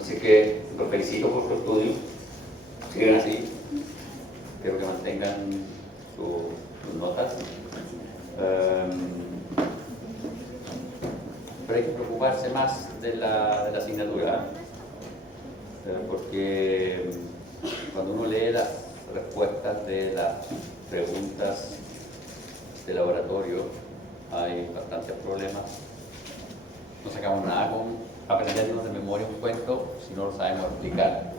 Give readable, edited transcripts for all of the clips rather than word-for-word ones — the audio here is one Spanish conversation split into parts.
Así que los felicito por su estudio, sigan así, espero que mantengan sus notas. Pero hay que preocuparse más de la asignatura, porque cuando uno lee las respuestas de las preguntas de laboratorio hay bastantes problemas. No sacamos nada con aprendernos de memoria un cuento si no lo sabemos explicar.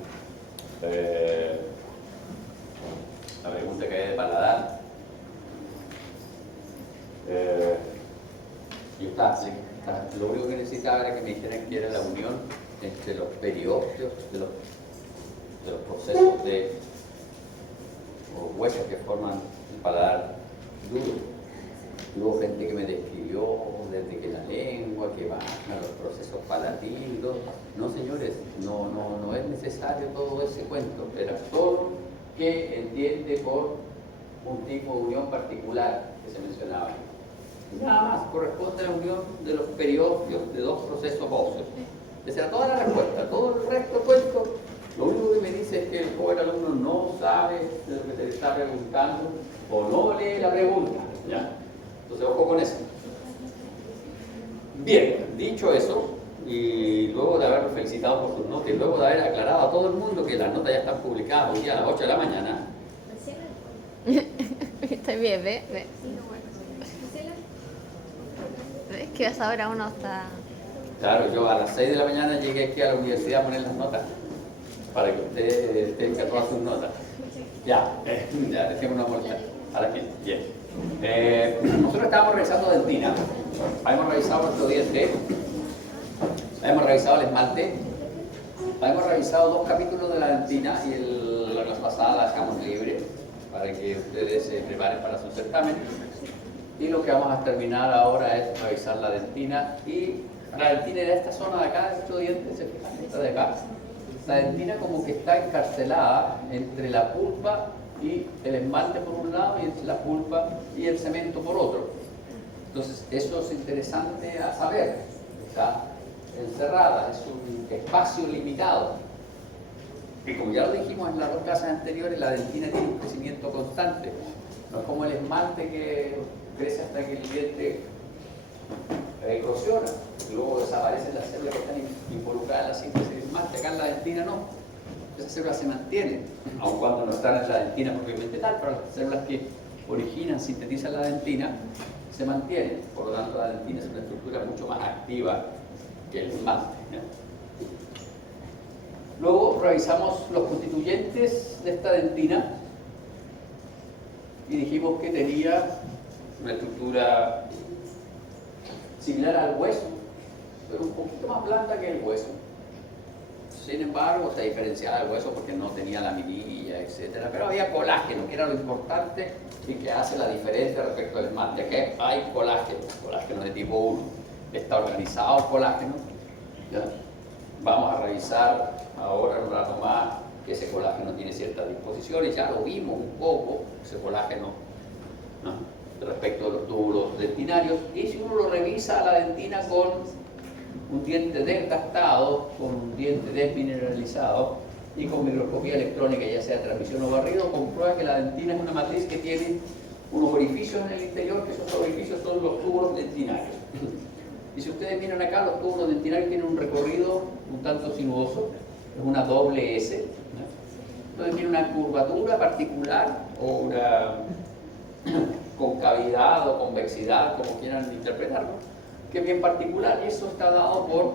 La pregunta que hay de paladar. Lo único que necesitaba era que me dijeran que era la unión entre los periósteos de los procesos o huesos que forman el paladar duro. Hubo gente que me describió desde que la lengua, que baja los procesos palatinos. No, señores, no es necesario todo ese cuento. Era solo que entiende por un tipo de unión particular que se mencionaba. Nada más, corresponde a la unión de los periósteos de dos procesos óseos. Esa era toda la respuesta. Todo el resto del cuento, lo único que me dice es que el joven alumno no sabe de lo que se le está preguntando o no lee la pregunta. ¿Ya? Entonces, ojo con eso. Bien, dicho eso, y luego de haberlo felicitado por sus notas y luego de haber aclarado a todo el mundo que las notas ya están publicadas hoy día a las 8 de la mañana. Estoy bien, ¿ves? ¿Ves que hasta ahora uno está...? Claro, yo a las 6 de la mañana llegué aquí a la universidad a poner las notas para que usted tenga todas sus notas. Ya dejemos una vuelta. Ahora bien. Nosotros estábamos revisando dentina, habíamos revisado nuestro diente, habíamos revisado el esmalte, habíamos revisado 2 capítulos de la dentina y la clase pasada la dejamos libre para que ustedes se preparen para su certamen. Y lo que vamos a terminar ahora es revisar la dentina, y la dentina de esta zona de acá, de nuestro diente, se fijan, esta de acá, la dentina como que está encarcelada entre la pulpa y el esmalte por un lado y entre la pulpa y el cemento por otro. Entonces eso es interesante a saber. Está encerrada, es un espacio limitado. Y como ya lo dijimos en las 2 clases anteriores, la dentina tiene un crecimiento constante. No es como el esmalte que crece hasta que el diente eclosiona y luego desaparecen las células que están involucradas en la síntesis del esmalte. Acá en la dentina no. Esas células se mantienen, aun cuando no están en la dentina propiamente tal, pero las células que originan, sintetizan la dentina, se mantienen. Por lo tanto, la dentina es una estructura mucho más activa que el esmalte, ¿no? Luego revisamos los constituyentes de esta dentina y dijimos que tenía una estructura similar al hueso, pero un poquito más blanda que el hueso. Sin embargo, se diferenciaba del hueso porque no tenía laminilla, etc. Pero había colágeno, que era lo importante y que hace la diferencia respecto al esmalte, que hay colágeno de tipo 1. Está organizado el colágeno. ¿Ya? Vamos a revisar ahora un rato más que ese colágeno tiene ciertas disposiciones. Ya lo vimos un poco, ese colágeno, ¿no?, respecto a los túbulos dentinarios. Y si uno lo revisa a la dentina con un diente desgastado, con un diente desmineralizado y con microscopía electrónica, ya sea transmisión o barrido, comprueba que la dentina es una matriz que tiene unos orificios en el interior, que esos orificios son los túbulos dentinarios. Y si ustedes miran acá, los túbulos dentinarios tienen un recorrido un tanto sinuoso, es una doble S, ¿no? Entonces tiene una curvatura particular o una concavidad o convexidad, como quieran interpretarlo, que es bien particular, y eso está dado por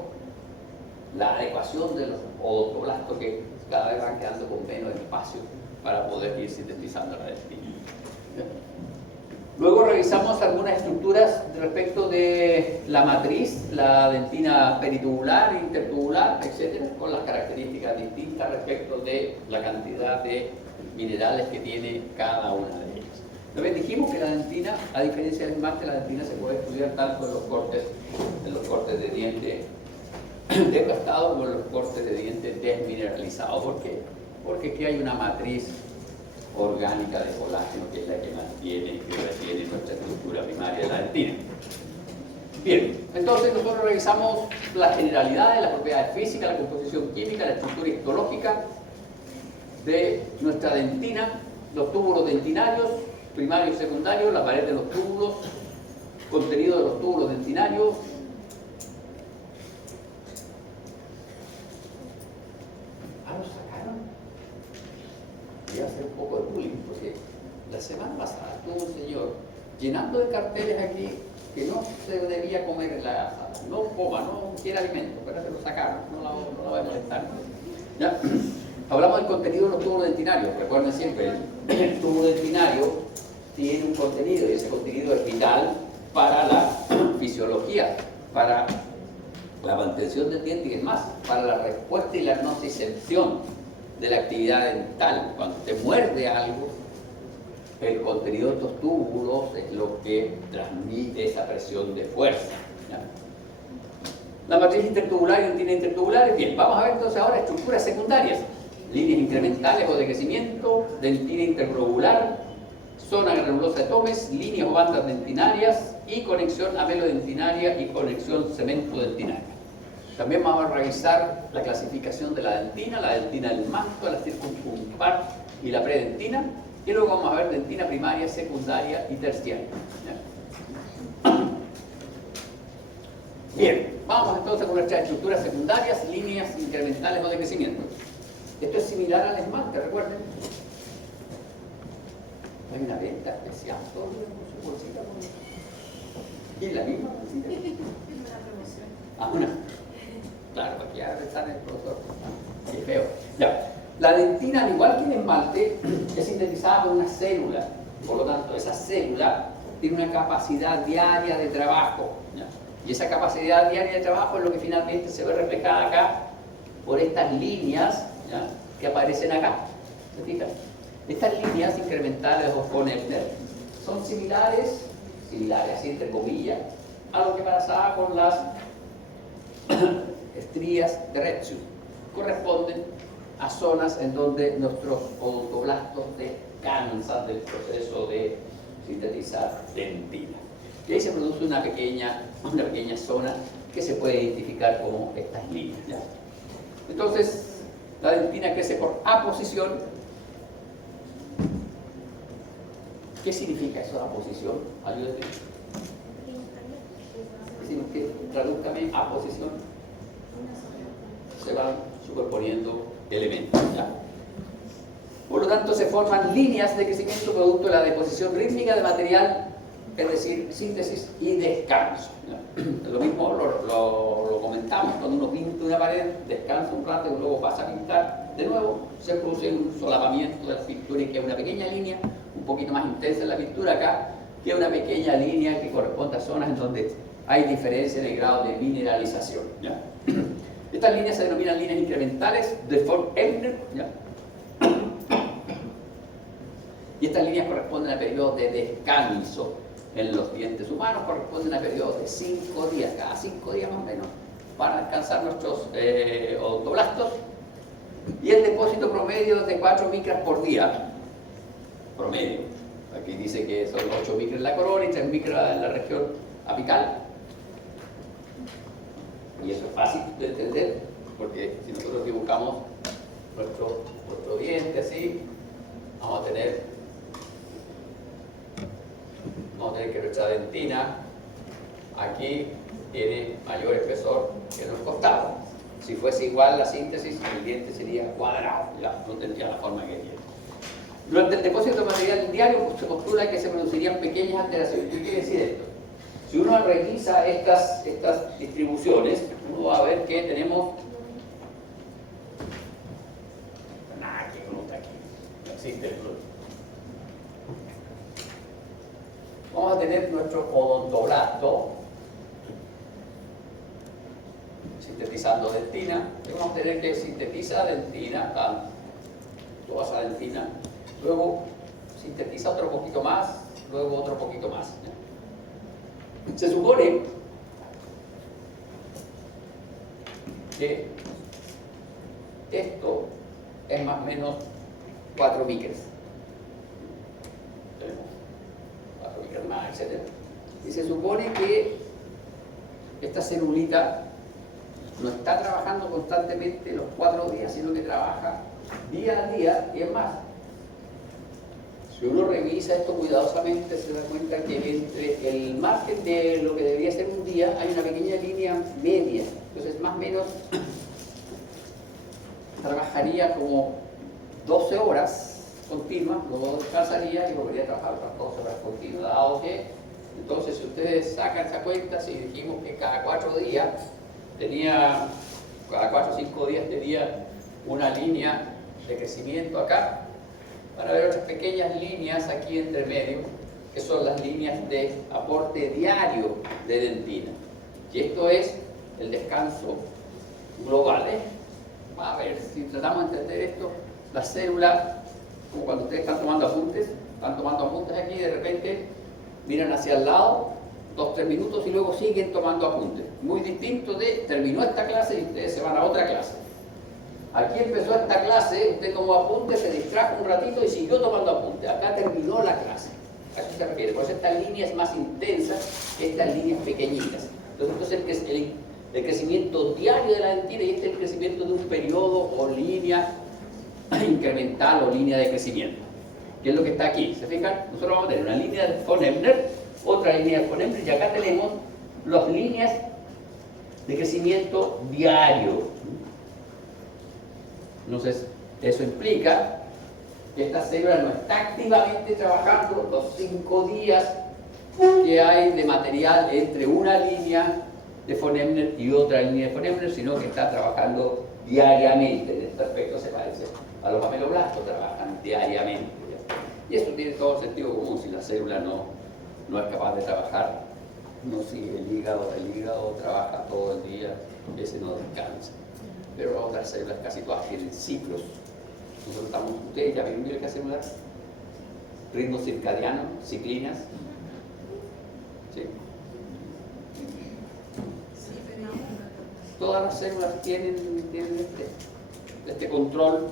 la adecuación de los odontoblastos que cada vez van quedando con menos espacio para poder ir sintetizando la dentina. Luego revisamos algunas estructuras respecto de la matriz, la dentina peritubular, intertubular, etcétera, con las características distintas respecto de la cantidad de minerales que tiene cada una de ellas. También dijimos que la dentina, a diferencia del esmalte, la dentina se puede estudiar tanto en los cortes de diente desgastados como en los cortes de diente desmineralizados. ¿Por qué? Porque aquí hay una matriz orgánica de colágeno que es la que mantiene y retiene nuestra estructura primaria de la dentina. Bien, entonces nosotros revisamos las generalidades, las propiedades físicas, la composición química, la estructura histológica de nuestra dentina, los túbulos dentinarios, primarios y secundarios, la pared de los túbulos, contenido de los túbulos dentinarios. ¿Lo sacaron? Voy a hacer un poco de bullying, porque la semana pasada estuvo un señor llenando de carteles aquí que no se debía comer en la sala. No coma, no quiere alimento, pero se lo sacaron, no la voy a molestar. ¿Ya? Hablamos del contenido de los túbulos dentinarios. Recuerden siempre, el tubo dentinario tiene un contenido y ese contenido es vital para la fisiología, para la mantención del diente y es más, para la respuesta y la nocicepción de la actividad dental. Cuando te muerde algo, el contenido de estos túbulos es lo que transmite esa presión de fuerza. ¿Ya? La matriz intertubular y dentina intertubular. Bien, vamos a ver entonces ahora estructuras secundarias. Líneas incrementales o de crecimiento, dentina interglobular, zona granulosa de Tomes, líneas o bandas dentinarias y conexión amelodentinaria y conexión cemento-dentinaria. También vamos a revisar la clasificación de la dentina del manto, la circunpunctar y la predentina. Y luego vamos a ver dentina primaria, secundaria y terciaria. Bien, vamos entonces con nuestras estructuras secundarias, líneas incrementales o de crecimiento. Esto es similar al esmalte, recuerden. Hay una venta especial, todo el día con su bolsita. ¿Y la misma bolsita? Una promoción. Ah, una. Claro, porque ya está en el profesor. Qué feo. Ya. La dentina, al igual que el esmalte, es sintetizada por una célula. Por lo tanto, esa célula tiene una capacidad diaria de trabajo. ¿Ya? Y esa capacidad diaria de trabajo es lo que finalmente se ve reflejada acá por estas líneas, ¿ya?, que aparecen acá. ¿Se fijan? Estas líneas incrementales o von Ebner son similares, así entre comillas, a lo que pasaba con las estrías de Retschel. Corresponden a zonas en donde nuestros odontoblastos descansan del proceso de sintetizar dentina. Y ahí se produce una pequeña zona que se puede identificar como estas líneas, ¿ya? Entonces, la dentina crece por aposición. ¿Qué significa eso de aposición? Ayúdate. Tradúzcame aposición. Se van superponiendo elementos, ¿ya? Por lo tanto, se forman líneas de crecimiento producto de la deposición rítmica de material, es decir, síntesis y descanso, ¿ya? Lo mismo lo comentamos, cuando uno pinta una pared, descansa un rato y luego pasa a pintar de nuevo, se produce un solapamiento de la pintura y queda una pequeña línea, un poquito más intensa en la pintura acá, queda una pequeña línea que corresponde a zonas en donde hay diferencia en el grado de mineralización, ¿ya? Estas líneas se denominan líneas incrementales de von Ebner, ¿ya? Y estas líneas corresponden a periodos de descanso en los dientes humanos, corresponden a periodos de 5 días, cada 5 días más o menos van a descansar nuestros odontoblastos, y el depósito promedio es de 4 micras por día, promedio. Aquí dice que son 8 micras en la corona y 3 micras en la región apical. Y eso es fácil de entender, porque si nosotros dibujamos nuestro diente así, vamos a tener que nuestra dentina aquí tiene mayor espesor que en los costados. Si fuese igual la síntesis, el diente sería cuadrado, ya no tendría la forma que tiene. Durante el depósito de material diario, pues, se postula que se producirían pequeñas alteraciones. ¿Qué quiere decir esto? Si uno revisa estas distribuciones, uno va a ver que tenemos nada que gluten aquí, no existe el gluten. Vamos a tener nuestro odontoblasto sintetizando dentina, y vamos a tener que sintetizar dentina, toda esa dentina, luego sintetiza otro poquito más, luego otro poquito más, ¿ya? Se supone que esto es más o menos 4 micras. Tenemos 4 micras más, etc. Y se supone que esta celulita no está trabajando constantemente los 4 días, sino que trabaja día a día, y es más, si uno revisa esto cuidadosamente, se da cuenta que entre el margen de lo que debería ser un día hay una pequeña línea media. Entonces, más o menos, trabajaría como 12 horas continuas, luego descansaría y volvería a trabajar otras 12 horas continuas. Dado que, entonces, si ustedes sacan esa cuenta, si dijimos que cada 4 días cada 4 o 5 días tenía una línea de crecimiento acá, van a ver otras pequeñas líneas aquí entre medio, que son las líneas de aporte diario de dentina. Y esto es el descanso global. A ver, si tratamos de entender esto, la célula, como cuando ustedes están tomando apuntes aquí, de repente miran hacia el lado 2-3 minutos y luego siguen tomando apuntes. Muy distinto de terminó esta clase y ustedes se van a otra clase. Aquí empezó esta clase, usted tomó apuntes, se distrajo un ratito y siguió tomando apuntes. Acá terminó la clase. A eso se refiere. Por eso esta línea es más intensa que estas líneas pequeñitas. Entonces es el crecimiento diario de la dentina y este es el crecimiento de un periodo o línea incremental o línea de crecimiento. ¿Qué es lo que está aquí? ¿Se fijan? Nosotros vamos a tener una línea de von Ebner, otra línea de von Ebner, y acá tenemos las líneas de crecimiento diario. Entonces, eso implica que esta célula no está activamente trabajando los 5 días que hay de material entre una línea de von Ebner y otra línea de von Ebner, sino que está trabajando diariamente. En este aspecto se parece a los mameloblastos, trabajan diariamente. Y esto tiene todo el sentido común. Si la célula no es capaz de trabajar, no sigue el hígado trabaja todo el día, ese no descansa. Pero las otras células casi todas tienen ciclos. Nosotros estamos, ustedes ya vieron que hacemos ritmo circadiano, ciclinas. ¿Sí? Todas las células tienen este control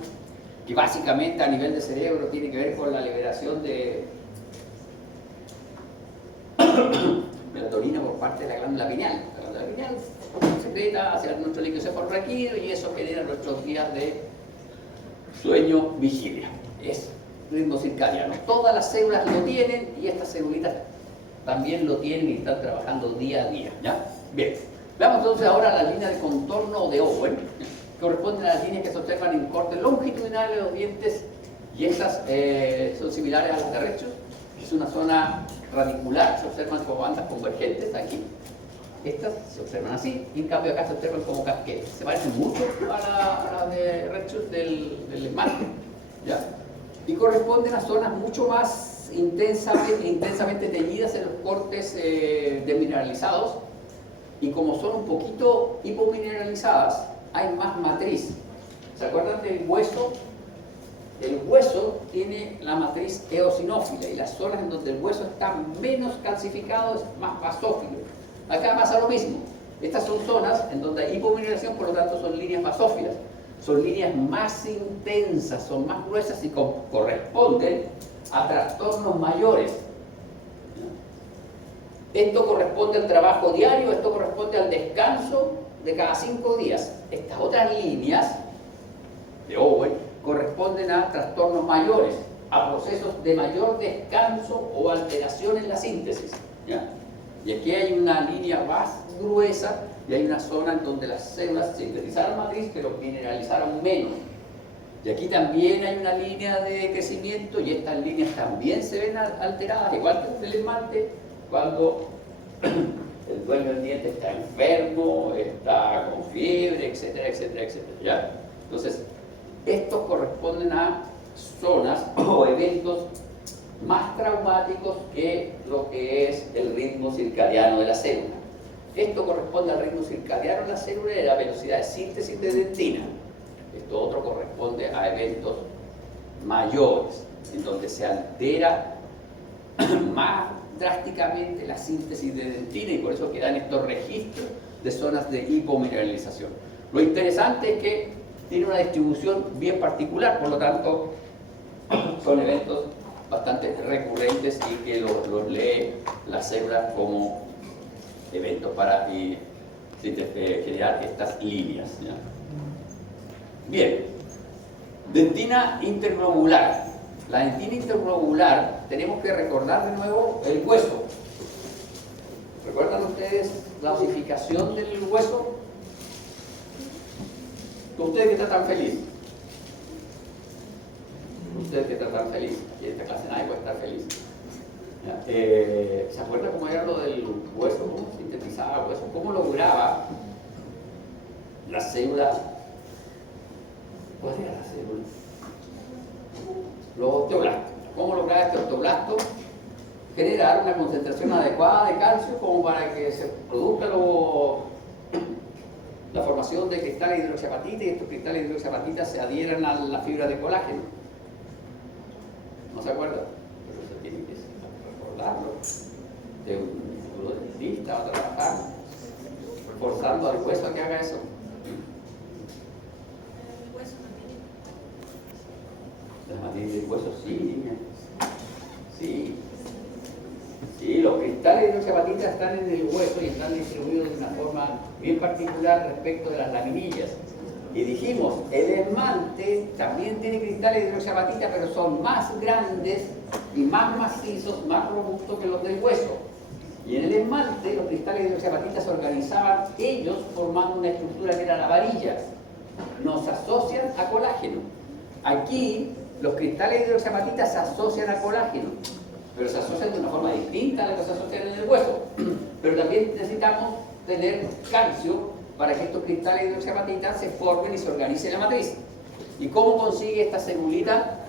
que básicamente a nivel de cerebro tiene que ver con la liberación de melatonina por parte de la glándula pineal. La glándula pineal secreta hacia nuestro líquido cefalorraquídeo y eso genera nuestros días de sueño vigilia. Es ritmo circadiano. Todas las células lo tienen y estas celulitas también lo tienen y están trabajando día a día. ¿Ya? Bien. Veamos entonces ahora la línea de contorno de Owen, que corresponde a las líneas que se observan en cortes longitudinales de los dientes y estas son similares a las de Rechus. Es una zona radicular, se observan como bandas convergentes aquí. Estas se observan así, y en cambio acá se observan como casquetes. Se parecen mucho a la de Rechus del esmalte, ¿ya? Y corresponden a zonas mucho más intensamente teñidas en los cortes desmineralizados, y como son un poquito hipomineralizadas, hay más matriz. ¿Se acuerdan del hueso? El hueso tiene la matriz eosinófila y las zonas en donde el hueso está menos calcificado es más basófilo. Acá pasa lo mismo. Estas son zonas en donde hay hipomineralización, por lo tanto son líneas basófilas. Son líneas más intensas, son más gruesas y corresponden a trastornos mayores. Esto corresponde al trabajo diario, esto corresponde al descanso de cada 5 días. Estas otras líneas de Owen corresponden a trastornos mayores, a procesos de mayor descanso o alteración en la síntesis. ¿Ya? Y aquí hay una línea más gruesa y hay una zona en donde las células sintetizaron matriz pero mineralizaron menos. Y aquí también hay una línea de crecimiento y estas líneas también se ven alteradas, igual que el esmalte, cuando el dueño del diente está enfermo, está con fiebre, etcétera, etcétera, etcétera. ¿Ya? Entonces, estos corresponden a zonas o eventos más traumáticos que lo que es el ritmo circadiano de la célula. Esto corresponde al ritmo circadiano de la célula y de la velocidad de síntesis de dentina. Esto otro corresponde a eventos mayores, en donde se altera más drásticamente la síntesis de dentina y por eso quedan estos registros de zonas de hipomineralización. Lo interesante es que tiene una distribución bien particular, por lo tanto son eventos bastante recurrentes y que los lee las células como eventos generar estas líneas, ¿ya? Bien, dentina interglobular. La dentina interglobular, tenemos que recordar de nuevo el hueso. ¿Recuerdan ustedes la osificación del hueso? ¿Ustedes que están tan felices? Ustedes que están tan felices, y en esta clase nadie puede estar feliz. ¿Se acuerdan cómo era lo del hueso? ¿Cómo sintetizaba el hueso? ¿Cómo lograba la célula? ¿Cuál era la célula? Los osteoblastos. ¿Cómo lograba este osteoblasto generar una concentración adecuada de calcio como para que se produzca la formación de cristales de hidroxiapatita y estos cristales de hidroxiapatita se adhieran a la fibra de colágeno? ¿No se acuerdan? Pero se tiene que recordarlo. De un futuro dentista va a trabajar forzando al hueso a que haga eso. Las matrices del hueso, sí, niña. Sí. Sí, los cristales de hidroxiapatita están en el hueso y están distribuidos de una forma bien particular respecto de las laminillas. Y dijimos, el esmalte también tiene cristales de hidroxiapatita, pero son más grandes y más macizos, más robustos que los del hueso. Y en el esmalte, los cristales de hidroxiapatita se organizaban ellos formando una estructura que era la varilla. Nos asocian a colágeno. Aquí, los cristales de hidroxiapatita se asocian a colágeno, pero se asocian de una forma distinta a la que se asocian en el hueso. Pero también necesitamos tener calcio para que estos cristales de hidroxiapatita se formen y se organice la matriz. ¿Y cómo consigue esta célulita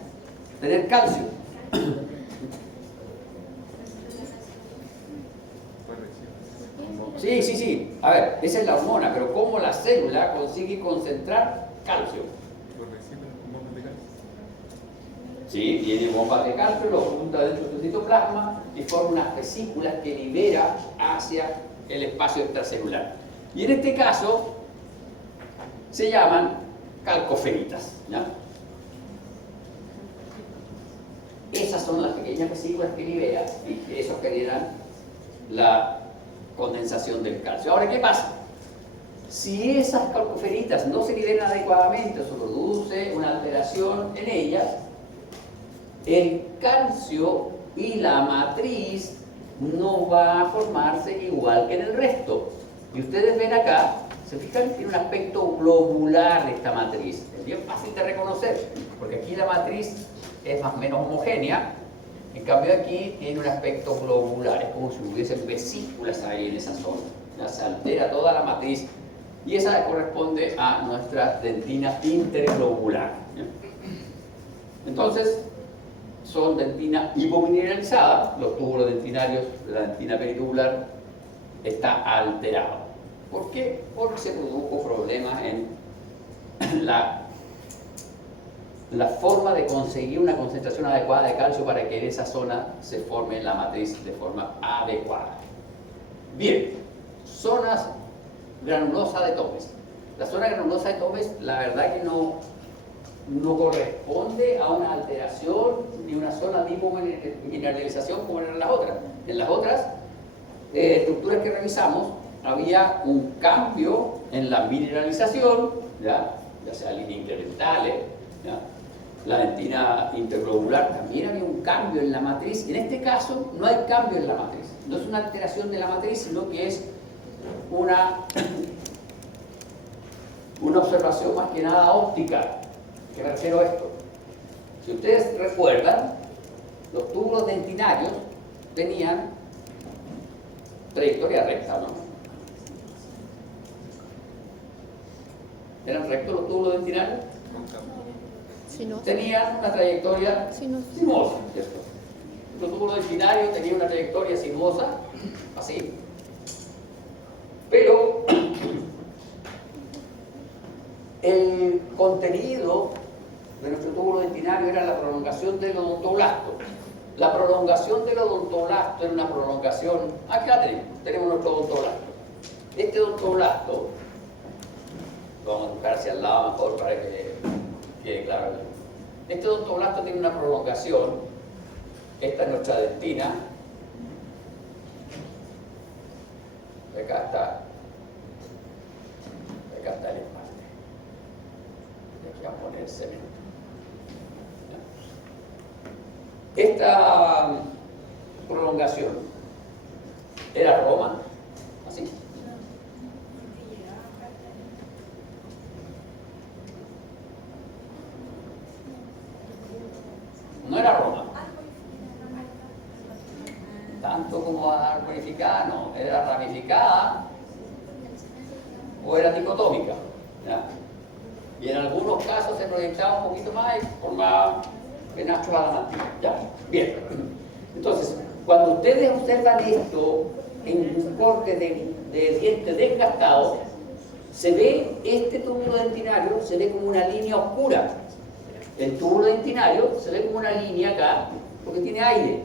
tener calcio? Sí. A ver, esa es la hormona, pero ¿cómo la célula consigue concentrar calcio? Sí, tiene bombas de calcio, lo junta dentro de su citoplasma y forma unas vesículas que libera hacia el espacio extracelular. Y en este caso se llaman calcoferitas, ¿ya? Esas son las pequeñas vesículas que libera y que eso generan la condensación del calcio. Ahora, ¿qué pasa? Si esas calcoferitas no se liberan adecuadamente o se produce una alteración en ellas, el calcio y la matriz no va a formarse igual que en el resto. Y ustedes ven acá, se fijan, tiene un aspecto globular esta matriz. Es bien fácil de reconocer, porque aquí la matriz es más o menos homogénea, en cambio aquí tiene un aspecto globular, es como si hubiesen vesículas ahí en esa zona. Ya se altera toda la matriz y esa corresponde a nuestra dentina interglobular. Entonces, son dentina hipomineralizada, los túbulos dentinarios de la dentina peritubular está alterado. ¿Por qué? Porque se produjo problemas en la forma de conseguir una concentración adecuada de calcio para que en esa zona se forme la matriz de forma adecuada. Bien, zonas granulosas de Tomes. La zona granulosa de Tomes, la verdad que no corresponde a una alteración ni una zona de hipomineralización como eran las otras. En las otras estructuras que revisamos había un cambio en la mineralización, ya sea líneas incrementales, la dentina interglobular también había un cambio en la matriz. En este caso no hay cambio en la matriz, no es una alteración de la matriz, sino que es una observación más que nada óptica. ¿Qué me refiero a esto? Si ustedes recuerdan, los túbulos dentinarios tenían trayectoria recta, ¿no? ¿Eran rectos los túbulos dentinarios? Sinuosa. Tenían una trayectoria sinuosa, ¿cierto? Los túbulos dentinarios tenían una trayectoria sinuosa, así. Pero el contenido de nuestro túbulo dentinario era la prolongación del odontoblasto. La prolongación del odontoblasto era una prolongación. Acá tenemos nuestro odontoblasto. Este odontoblasto, lo vamos a buscar hacia el lado mejor para que quede claro. Este odontoblasto tiene una prolongación. Esta es nuestra dentina. Acá está Aquí vamos a poner cemento. Esta prolongación era Roma, así. No era Roma. Tanto como arborificada, no. Era ramificada o era dicotómica. ¿Ya? Y en algunos casos se proyectaba un poquito más y formaba penachos adamantinos. ¿Ya? Bien. Entonces, cuando ustedes observan esto en un corte de diente desgastado, se ve este túbulo dentinario, se ve como una línea oscura. El túbulo dentinario se ve como una línea acá, porque tiene aire.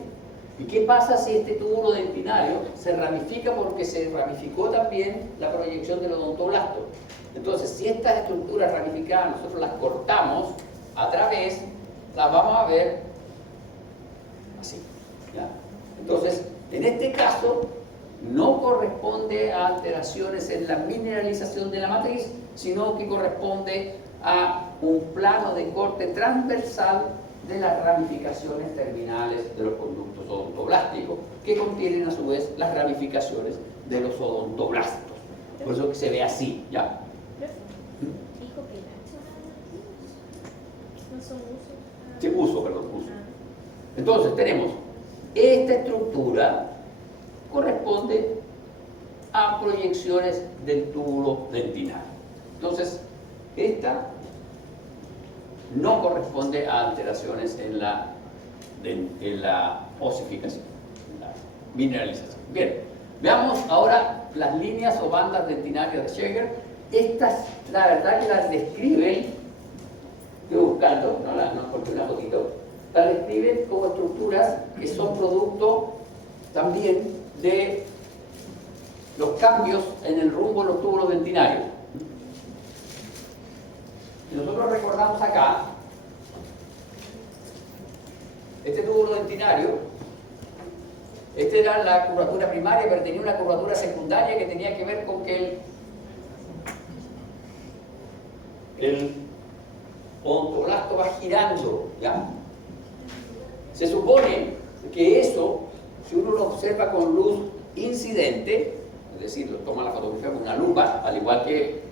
¿Y qué pasa si este túbulo dentinario se ramifica? Porque se ramificó también la proyección del odontoblasto. Entonces, si estas estructuras ramificadas nosotros las cortamos a través, las vamos a ver así. ¿Ya? Entonces, en este caso, no corresponde a alteraciones en la mineralización de la matriz, sino que corresponde a un plano de corte transversal de las ramificaciones terminales de los conductos odontoblásticos, que contienen a su vez las ramificaciones de los odontoblastos. Por eso que se ve así, ¿ya? Dijo penachos. No son usos. Sí, uso. Entonces tenemos, esta estructura corresponde a proyecciones del túbulo dentinario. Entonces, esta no corresponde a alteraciones en la osificación, en la mineralización. Bien, veamos ahora las líneas o bandas dentinarias de Scheger. Estas, la verdad que las describen, estoy buscando, no encontré una fotito, las describen como estructuras que son producto también de los cambios en el rumbo de los túbulos dentinarios. Y nosotros recordamos acá, este túbulo dentinario, esta era la curvatura primaria, pero tenía una curvatura secundaria que tenía que ver con que el odontoblasto va girando, ¿ya? Se supone que eso, si uno lo observa con luz incidente, es decir, lo toma la fotografía con una lupa, al igual que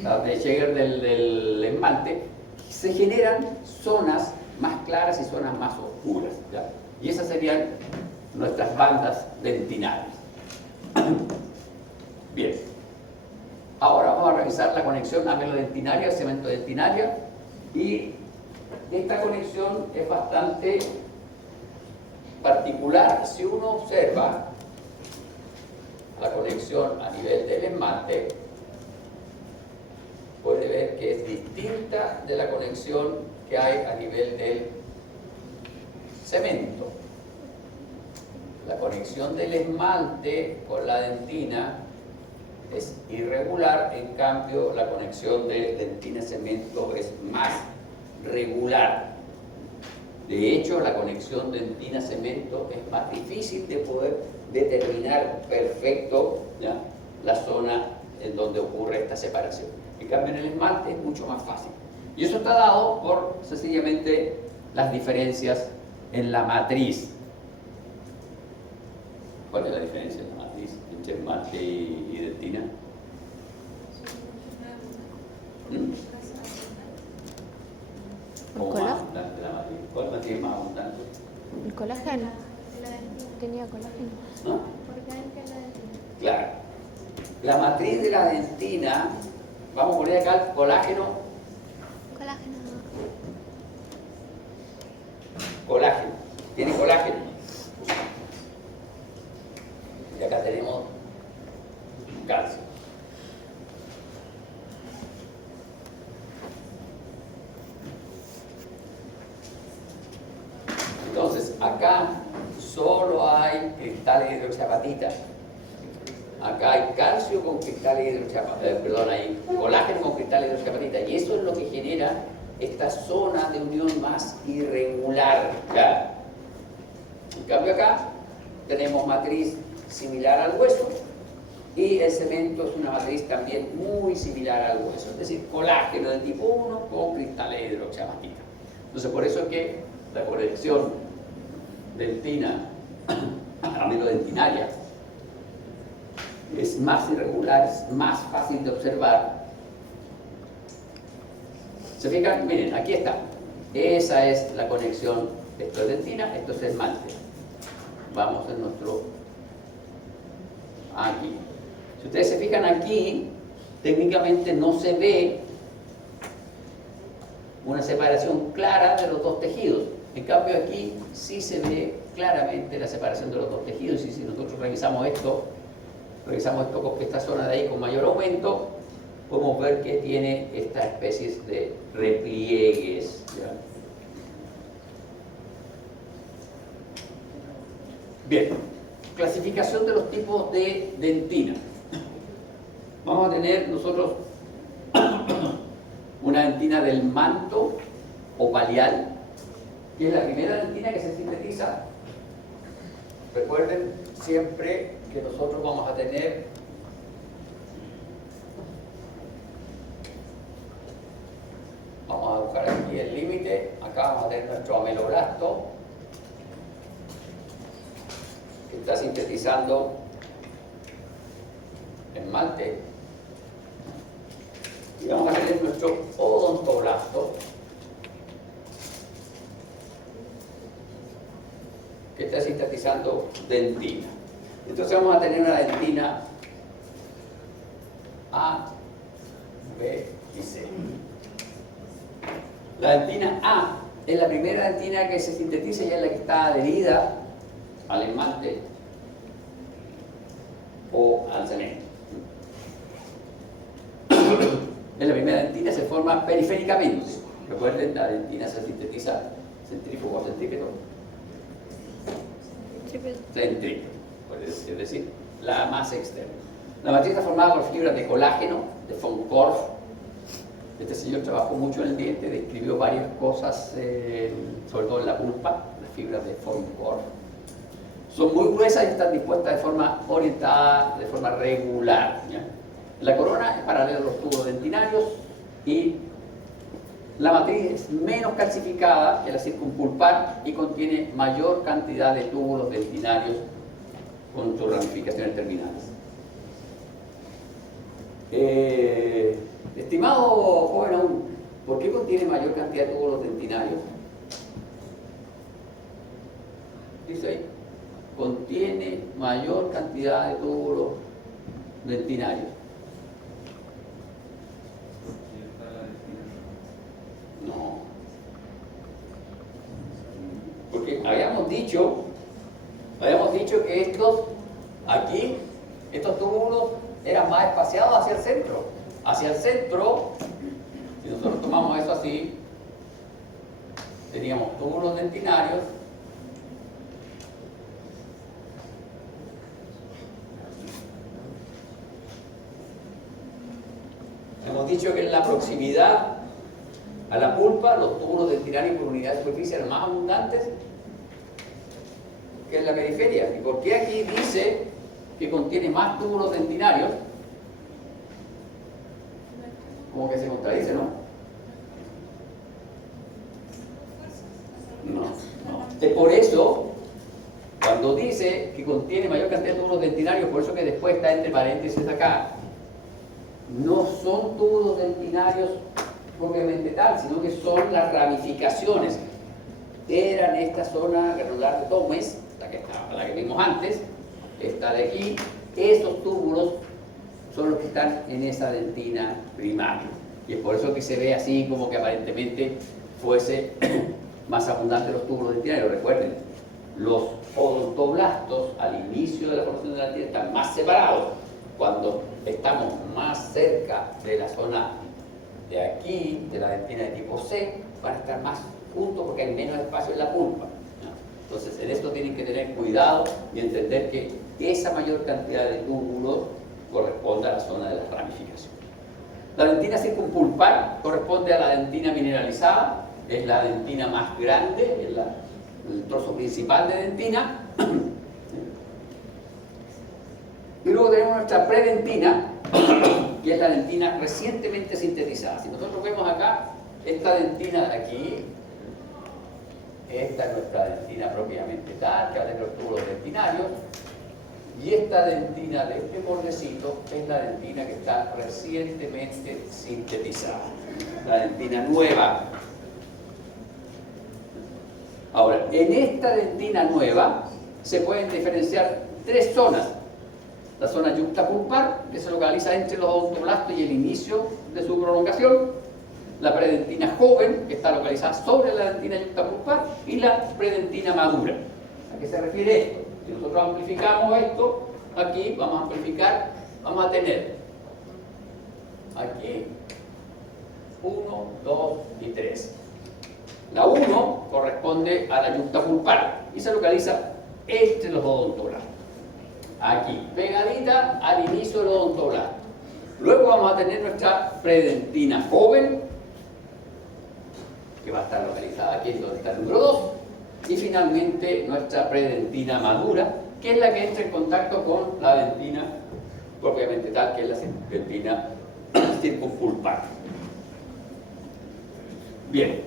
la de Scheger del esmalte, se generan zonas más claras y zonas más oscuras, ¿ya? Y esas serían nuestras bandas dentinarias. Bien, ahora vamos a revisar la conexión amelodentinaria, cementodentinaria, y esta conexión es bastante particular. Si uno observa la conexión a nivel del esmalte, puede ver que es distinta de la conexión que hay a nivel del cemento. La conexión del esmalte con la dentina es irregular, en cambio la conexión de dentina-cemento es más regular. De hecho, la conexión dentina-cemento es más difícil de poder determinar perfecto, ¿ya?, la zona en donde ocurre esta separación. En cambio, en el esmalte es mucho más fácil. Y eso está dado por sencillamente las diferencias en la matriz. ¿Cuál es la diferencia en la matriz entre esmalte y dentina? ¿Cómo más abundante la matriz? ¿Cuál matriz es más abundante? El colágeno. Tenía colágeno. ¿No? Claro. La matriz de la dentina, vamos a poner acá el colágeno. Colágeno. Tiene colágeno. Y acá tenemos calcio. Entonces, acá solo hay cristales de hidroxiapatita. Acá hay calcio con cristales de hidroxiapatita, perdón, hay colágeno con cristales de hidroxiapatita. Y eso es lo que genera esta zona de unión más irregular, ¿ya? En cambio acá tenemos matriz similar al hueso, Y el cemento es una matriz también muy similar al hueso, es decir, colágeno de tipo 1 con cristales de hidroxiapatita. Entonces, por eso es que la conexión dentina amilodentinaria es más irregular, es más fácil de observar. ¿Se fijan? Miren, aquí está. Esa es la conexión. Esto es dentina, esto es esmalte. Vamos en nuestro... Aquí. Si ustedes se fijan aquí, técnicamente no se ve una separación clara de los dos tejidos. En cambio aquí sí se ve claramente la separación de los dos tejidos, y si nosotros revisamos esto con esta zona de ahí con mayor aumento, podemos ver que tiene estas especies de repliegues. ¿Ya? Bien, clasificación de los tipos de dentina. Vamos a tener nosotros una dentina del manto o palial, que es la primera dentina que se sintetiza. Recuerden siempre que nosotros vamos a tener vamos a buscar aquí el límite. Acá vamos a tener nuestro ameloblasto que está sintetizando esmalte, y vamos a tener nuestro odontoblasto que está sintetizando dentina. Entonces vamos a tener una dentina A, B y C. La dentina A es la primera dentina que se sintetiza y es la que está adherida al esmalte o al cemento. En la primera dentina se forma periféricamente. Recuerden, la dentina se sintetiza centrífugo o centrípeto. Centrípeto, es decir, la más externa. La matriz está formada por fibras de colágeno, de von Korff. Este señor trabajó mucho en el diente, describió varias cosas, sobre todo en la pulpa, las fibras de von Korff. Son muy gruesas y están dispuestas de forma orientada, de forma regular. ¿Ya? La corona es paralela a los tubos dentinarios y la matriz es menos calcificada que la circumpulpar y contiene mayor cantidad de túbulos dentinarios con sus ramificaciones terminales. Estimado joven aún, ¿por qué contiene mayor cantidad de túbulos dentinarios? Dice ahí, contiene mayor cantidad de túbulos dentinarios. No. Porque habíamos dicho que estos túbulos eran más espaciados hacia el centro. Hacia el centro, si nosotros tomamos eso así, teníamos túbulos dentinarios hemos dicho que en la proximidad a la pulpa los túbulos dentinarios por unidad de superficie eran más abundantes que en la periferia. ¿Y por qué aquí dice que contiene más túbulos dentinarios? Como que se contradice, ¿no? No. Es por eso, cuando dice que contiene mayor cantidad de túbulos dentinarios, por eso que después está entre paréntesis acá, no son túbulos dentinarios propiamente tal, sino que son las ramificaciones. Eran esta zona granular de Thomas, la que vimos antes, esta de aquí. Estos túbulos son los que están en esa dentina primaria. Y es por eso que se ve así como que aparentemente fuese más abundante los túbulos dentinarios. Recuerden, los odontoblastos al inicio de la formación de la dentina están más separados. Cuando estamos más cerca de la zona de aquí, de la dentina de tipo C, van a estar más juntos porque hay menos espacio en la pulpa, ¿no? Entonces, en esto tienen que tener cuidado y entender que esa mayor cantidad de túbulos corresponde a la zona de la ramificación. La dentina circumpulpar corresponde a la dentina mineralizada, es la dentina más grande, es el trozo principal de dentina. Y luego tenemos nuestra predentina, que es la dentina recientemente sintetizada. Si nosotros vemos acá, esta dentina de aquí, esta es nuestra dentina propiamente tal, que va a tener los túbulos dentinarios, y esta dentina de este bordecito es la dentina que está recientemente sintetizada, la dentina nueva. Ahora, en esta dentina nueva se pueden diferenciar tres zonas. La zona yuxtapulpar, que se localiza entre los odontoblastos y el inicio de su prolongación. La predentina joven, que está localizada sobre la dentina yuxtapulpar. Y la predentina madura. ¿A qué se refiere esto? Si nosotros amplificamos esto, aquí vamos a amplificar, vamos a tener aquí 1, 2 y 3. La 1 corresponde a la yuxtapulpar y se localiza entre los odontoblastos. Aquí, pegadita al inicio del odontoblasto. Luego vamos a tener nuestra predentina joven, que va a estar localizada aquí donde está el número 2. Y finalmente nuestra predentina madura, que es la que entra en contacto con la dentina propiamente tal, que es la dentina circunpulpar. Bien.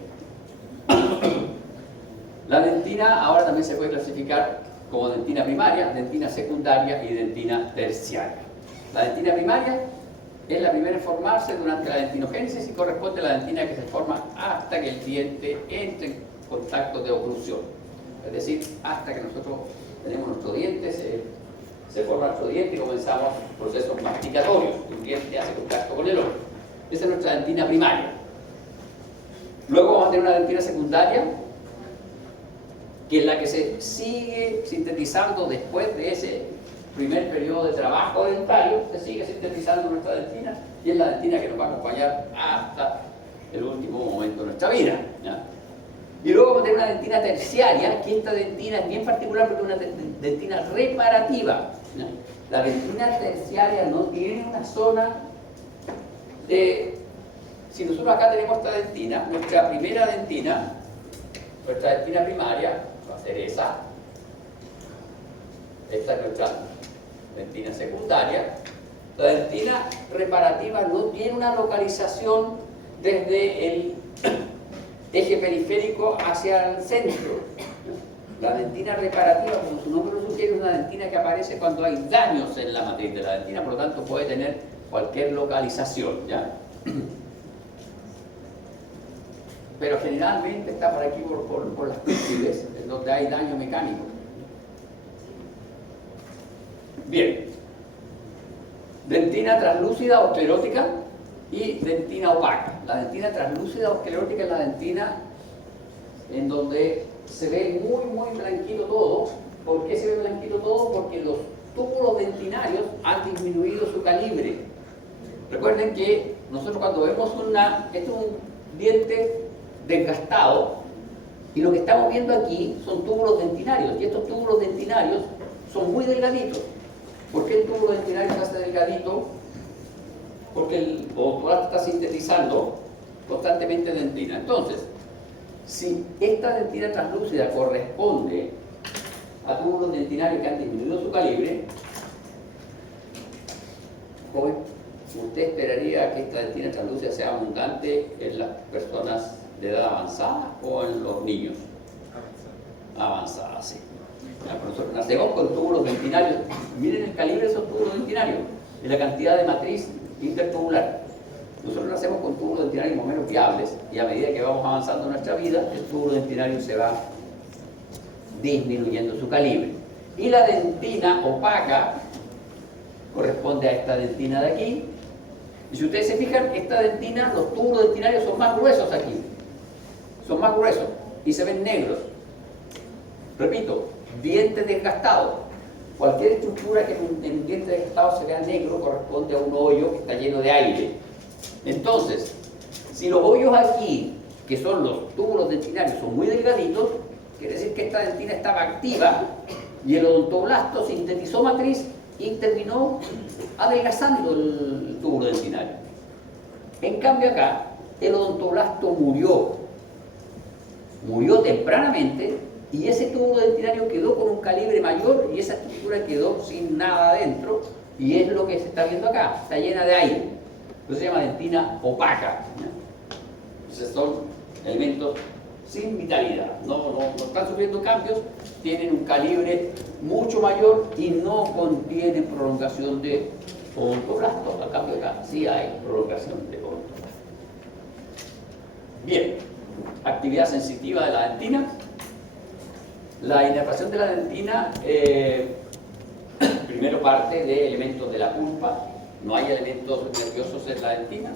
La dentina ahora también se puede clasificar como dentina primaria, dentina secundaria y dentina terciaria. La dentina primaria es la primera en formarse durante la dentinogénesis y corresponde a la dentina que se forma hasta que el diente entre en contacto de oclusión. Es decir, hasta que nosotros tenemos nuestro diente, se forma nuestro diente y comenzamos procesos masticatorios. Un diente hace contacto con el otro. Esa es nuestra dentina primaria. Luego vamos a tener una dentina secundaria, que es la que se sigue sintetizando después de ese primer periodo de trabajo dentario, se sigue sintetizando nuestra dentina y es la dentina que nos va a acompañar hasta el último momento de nuestra vida, ¿ya? Y luego vamos a tener una dentina terciaria, que esta dentina es bien particular porque es una dentina reparativa, ¿ya? La dentina terciaria no tiene una zona de... Si nosotros acá tenemos esta dentina, nuestra primera dentina, nuestra dentina primaria, va a ser esa. Esta es nuestra dentina secundaria. La dentina reparativa no tiene una localización desde el eje periférico hacia el centro. La dentina reparativa, como su nombre lo sugiere, es una dentina que aparece cuando hay daños en la matriz de la dentina, por lo tanto puede tener cualquier localización, ¿ya? Pero generalmente está por aquí, por las cúspides, donde hay daño mecánico. Bien. Dentina translúcida o esclerótica y dentina opaca. La dentina translúcida o esclerótica es la dentina en donde se ve muy blanquito todo. ¿Por qué se ve blanquito todo? Porque los túbulos dentinarios han disminuido su calibre. Recuerden que nosotros cuando vemos este es un diente desgastado y lo que estamos viendo aquí son túbulos dentinarios y estos túbulos dentinarios son muy delgaditos. ¿Por qué el túbulo dentinario se hace delgadito? Porque el odontoblasto está sintetizando constantemente dentina. Entonces, si esta dentina translúcida corresponde a túbulos dentinarios que han disminuido su calibre, joven, ¿usted esperaría que esta dentina translúcida sea abundante en las personas de edad avanzada o en los niños? Avanzada, sí. Nosotros nacemos con túbulos dentinarios. Miren el calibre de esos túbulos dentinarios y la cantidad de matriz intertubular. Nosotros nacemos con túbulos dentinarios más o menos viables y a medida que vamos avanzando en nuestra vida, el túbulo dentinario se va disminuyendo su calibre. Y la dentina opaca corresponde a esta dentina de aquí. Y si ustedes se fijan, esta dentina, los túbulos dentinarios son más gruesos aquí. Son más gruesos y se ven negros. Repito, dientes desgastados. Cualquier estructura que en un diente desgastado se vea negro corresponde a un hoyo que está lleno de aire. Entonces, si los hoyos aquí, que son los túbulos dentinarios, son muy delgaditos, quiere decir que esta dentina estaba activa y el odontoblasto sintetizó matriz y terminó adelgazando el túbulo dentinario. En cambio acá, el odontoblasto murió tempranamente y ese túbulo dentinario quedó con un calibre mayor y esa estructura quedó sin nada adentro Y es lo que se está viendo acá, está llena de aire. Eso se llama dentina opaca. Entonces son elementos sin vitalidad, no están sufriendo cambios, tienen un calibre mucho mayor y no contienen prolongación de odontoblastos. A cambio acá sí hay prolongación de odontoblastos. Bien, actividad sensitiva de la dentina. La inervación de la dentina primero parte de elementos de la pulpa, no hay elementos nerviosos en la dentina.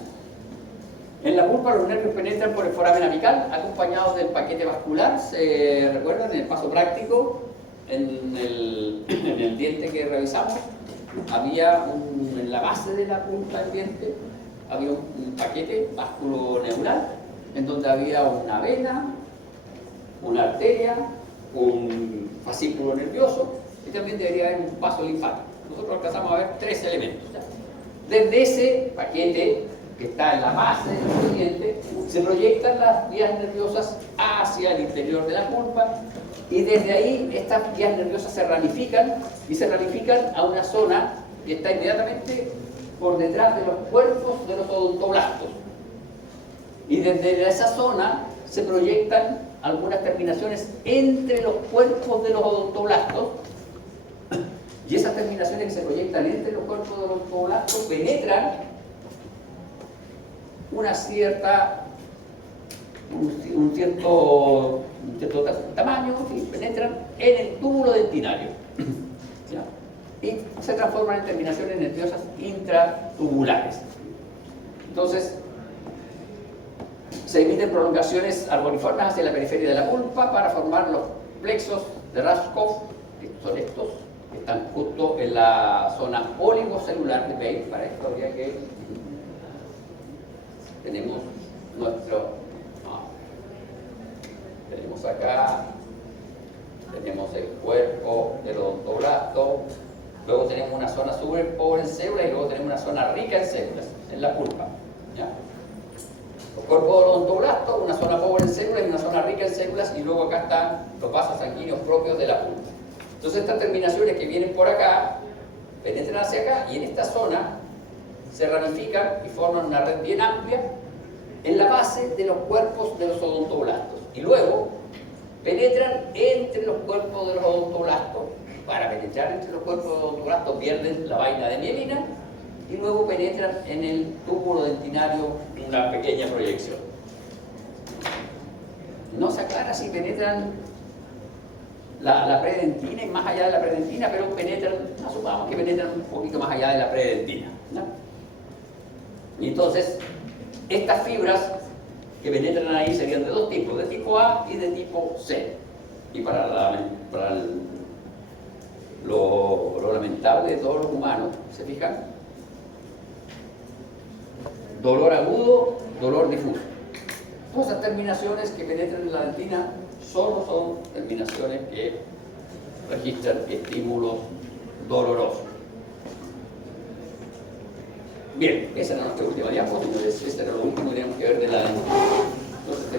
En la pulpa los nervios penetran por el foramen apical, acompañados del paquete vascular. ¿Se recuerdan en el paso práctico? En el diente que revisamos, había en la base de la pulpa del diente, había un paquete vasculoneural, en donde había una vena, una arteria, un fascículo nervioso, y también debería haber un vaso linfático. Nosotros alcanzamos a ver 3 elementos. Desde ese paquete que está en la base del diente, se proyectan las vías nerviosas hacia el interior de la pulpa, y desde ahí estas vías nerviosas se ramifican, y se ramifican a una zona que está inmediatamente por detrás de los cuerpos de los odontoblastos. Y desde esa zona se proyectan algunas terminaciones entre los cuerpos de los odontoblastos, y esas terminaciones que se proyectan entre los cuerpos de los odontoblastos penetran un cierto tamaño, y penetran en el túbulo dentinario. ¿Ya? Y se transforman en terminaciones nerviosas intratubulares. Entonces, se emiten prolongaciones arboriformes hacia la periferia de la pulpa para formar los plexos de Raskov, que son estos, que están justo en la zona oligocelular de Bates. Para esto habría que tenemos tenemos acá, tenemos el cuerpo del odontoblasto, luego tenemos una zona súper pobre en células y luego tenemos una zona rica en células, en la pulpa. ¿Ya? Los cuerpos del odontoblasto, una zona pobre en células y una zona rica en células, y luego acá están los vasos sanguíneos propios de la pulpa. Entonces estas terminaciones que vienen por acá penetran hacia acá, y en esta zona se ramifican y forman una red bien amplia en la base de los cuerpos de los odontoblastos, y luego penetran entre los cuerpos de los odontoblastos. Para penetrar entre los cuerpos de los odontoblastos pierden la vaina de mielina, y luego penetran en el túbulo dentinario una pequeña proyección. No se aclara si penetran la predentina y más allá de la predentina, pero penetran, asumamos que penetran un poquito más allá de la predentina, ¿no? Y entonces, estas fibras que penetran ahí serían de 2 tipos, de tipo A y de tipo C. Y para lo lamentable de todos los humanos, ¿se fijan? Dolor agudo, dolor difuso. Todas esas terminaciones que penetran en la dentina solo son terminaciones que registran estímulos dolorosos. Bien, esa era nuestra última diapositiva, este era lo último que teníamos que ver de la dentina. Entonces,